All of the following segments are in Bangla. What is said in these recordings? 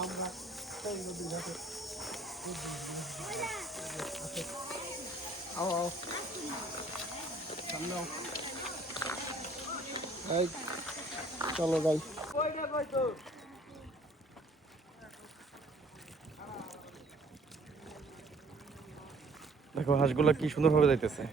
আমরা সেই নদী ঘাটে आओ आओ सामने आओ चलो भाई দেখো হাঁসগুলো কি সুন্দরভাবে যাইতেছে।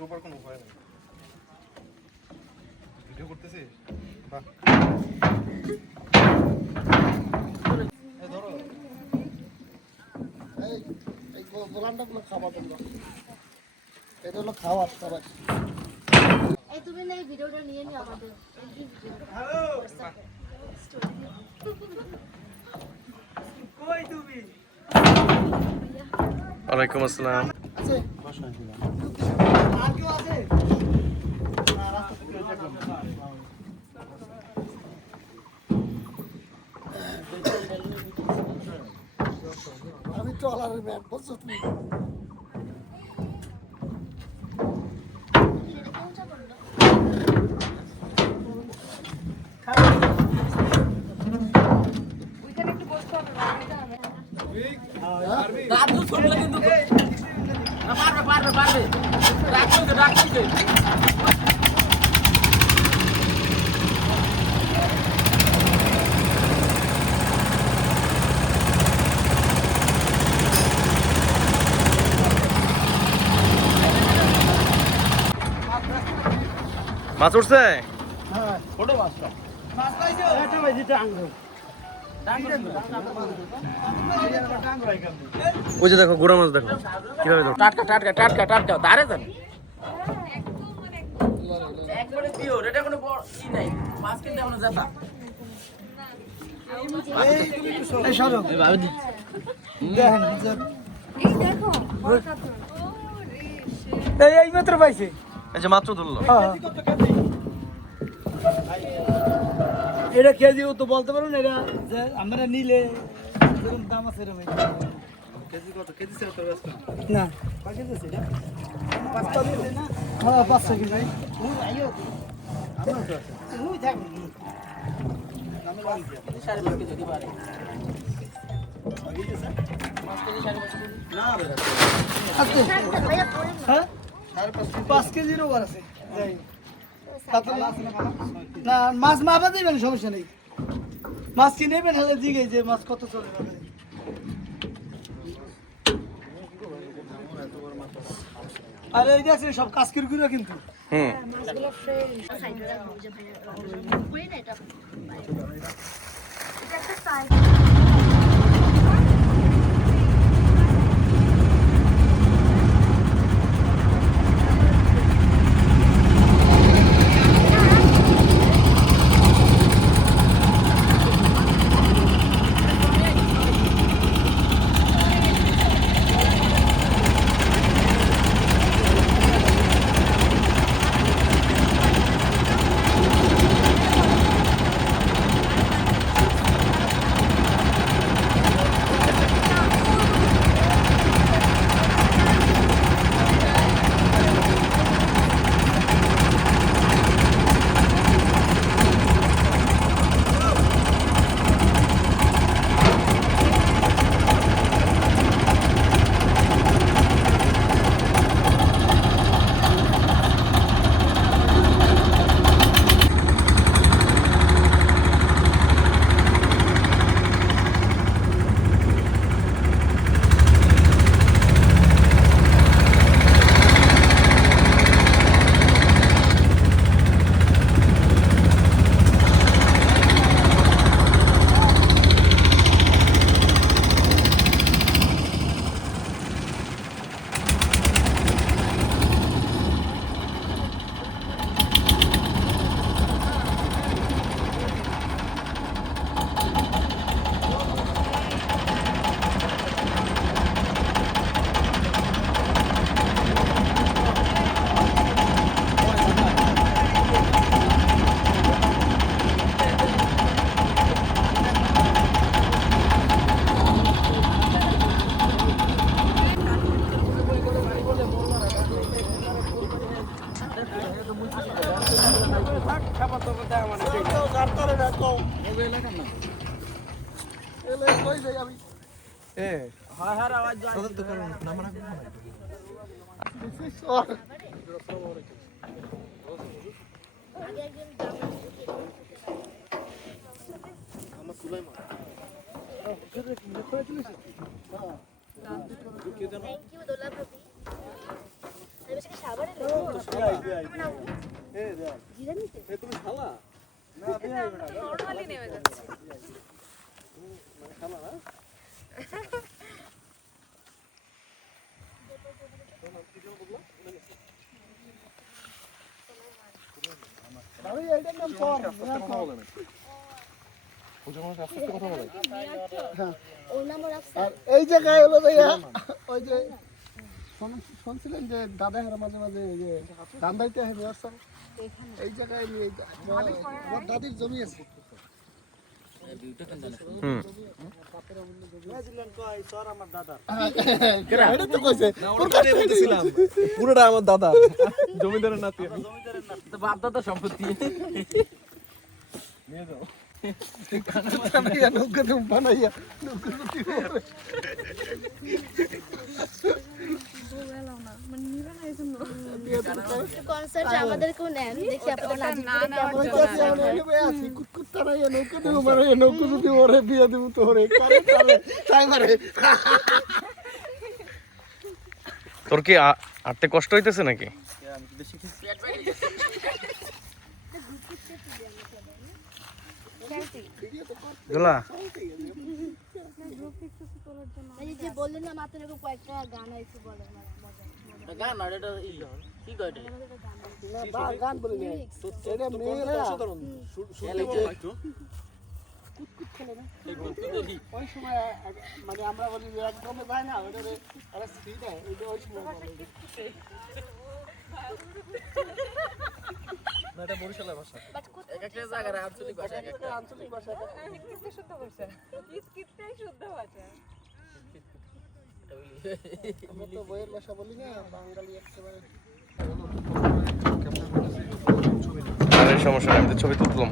ডোবার কোনো উপায় নেই। ভিডিও করতেছিস? ধরো এই গোলামটা গুলো খাওয়া দেবো, এটা হলো খাওয়ার সবাই। এই তুমি না এই ভিডিওটা নিয়ে নিও আমাদের হ্যালো কই তুমি? ওয়ালাইকুম আসসালাম। আছে বাসায় ছিল আর কেউ আছে না? রাস্তা থেকে দেখলাম আমি ট্রলারের ব্যাগ বলছো তুমি। মাছ উঠছে? হ্যাঁ ছোট মাছটা মাছ পাইছো? এটা ভাই যেটা আঙ্গুর ওই যে দেখো গোড়া মাছ, দেখো কিভাবে ধরো। টাটকা টাটকা টাটকা টাটকা দাঁড়ে যান একবারে পিওর, এটা কোনো ই নাই, মাছ কিনতে কোনো জাতা। এই তুমি একটু সরো, এই সরো এই ভাবি দেখেন এই দেখো এই মাত্র পাইছে। এই যে মাত্র ধরলো। এটা কেজি তো বলতে পারো না, এটা যে আমরা নিলে যেরকম দাম আছে এরকম কেজি কত? কেজি সেল করবে না কয় কেজি আছে এটা? 5 কেজি না? হ্যাঁ 500 কেজি ভাই। ওই আইও তো আমরা তো আছে ওই থাক আমি লাগি 5.5 কেজি দিতে পারে আগে আছে 5 কেজি 5.5 না রে আচ্ছা ভাইয়া পরে হ্যাঁ 5 কেজির ওভার আছে যাই না। মাছ মাপা দেবেন, সমস্যা নেই। মাছ কি নেবেন হলে দিকে যে মাছ কত চলে যাবে। আর এই দেখছেন সব কাজকির গুলো কিন্তু মাছগুলো ফ্রেশ সাইডে রাখবো যে ভাইয়া কই না এটা একটা সাইড হ্যাঁ হ্যাঁ আওয়াজ যায় Thank you, Dola Bhabi. আমি বেশি সাবারে জিরা নিতে তুমি খালা না নরমালি নেমে যাচ্ছে মানে খালা না আরে এইটার নাম চর ওর নাম রাখছে আর এই জায়গায় হলো ভাইয়া ওই যে শুনছিলেন যে দাদা হারা মাঝে মাঝে এই যে ধান দাইতে হয় আসছেন এই জায়গায় নিয়ে আমার দাদির জমি আছে এটা তো কইছে পুরোটা আমার দাদা জমিদারের নাতি তো বাপ দাদা সম্পত্তি নিয়ে যাও নৌকা তুমি বানাইয়া কনসার্ট আমাদেরকেও নেন দেখি আপনাদের নৌকা যদি ওরে বিয়ে দেবো তো ওরে তাই মারে তোর কি আটতে কষ্ট হইতেছে নাকি? দোলা এই যে বললেন না মাত্র এরকম কয়েকটা গান আছে বলেন মজা গান না এটা কি কয় এটা গান বলি এটা মেয়েরা ওই সময় মানে আমরা বলি যে একদমে যায় না ওটা আরে স্ত্রী দেয় ওইটা ওই সময় এটা বরিশালের ভাষা এক একটা জায়গায় আঞ্চলিক ভাষা এক একটা আঞ্চলিক ভাষা কিতনে শুদ্ধ ভাষা কিতনে শুদ্ধ ভাষা আমরা তো বইয়ের ভাষা বলি না বাঙালি একেবারে আরে সমস্যা নেই, আমি তো ছবি তুললাম।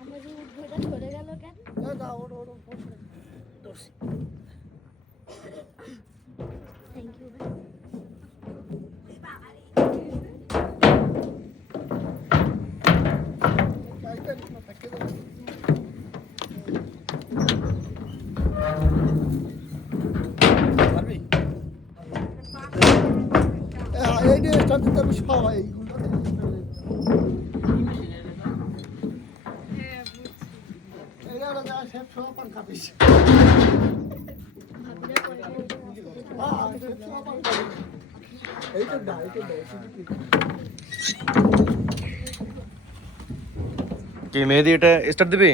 আমরা যে উদ্ভটা চলে গেল কেন না ওর থ্যাংক ইউ এই যে স্টার্ট আমি সবাই এইগুলো এইটা হলো যা শেফ সব পান খাবিস এইটা দা কি মেহেদি এটা স্টার্ট দিবি?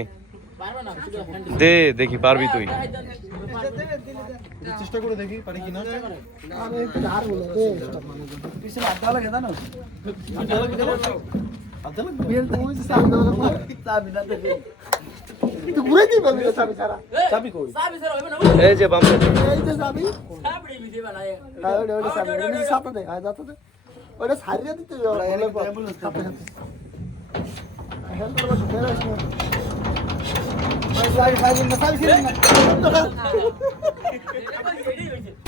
পারবে না শুধু হ্যান্ড দে দেখি পারবি তুই। চেষ্টা করে দেখি পারি কিনা আমি একটু ধার বলে পিছনে আড্ডা লাগে জানো আড্ডা লাগে বিয়ের তো হইছে সামনে দাও চাবি না দেখে তুই ঘুরে দি বলবি সাবি সারা চাবি কই সাবি স্যার হবে না এই যে বাম সাইডে। এই যে সাবি সাবড়ি দিতে বানায় ওটা সাবি ওটা সাপটা দে আয় যাতে দে ওটা সারিয়ে দিতে হবে অ্যাম্বুলেন্স সাপটা হেল্প করব ফেরা আসো চাবি ছিল না এটা তো এটাই হইছে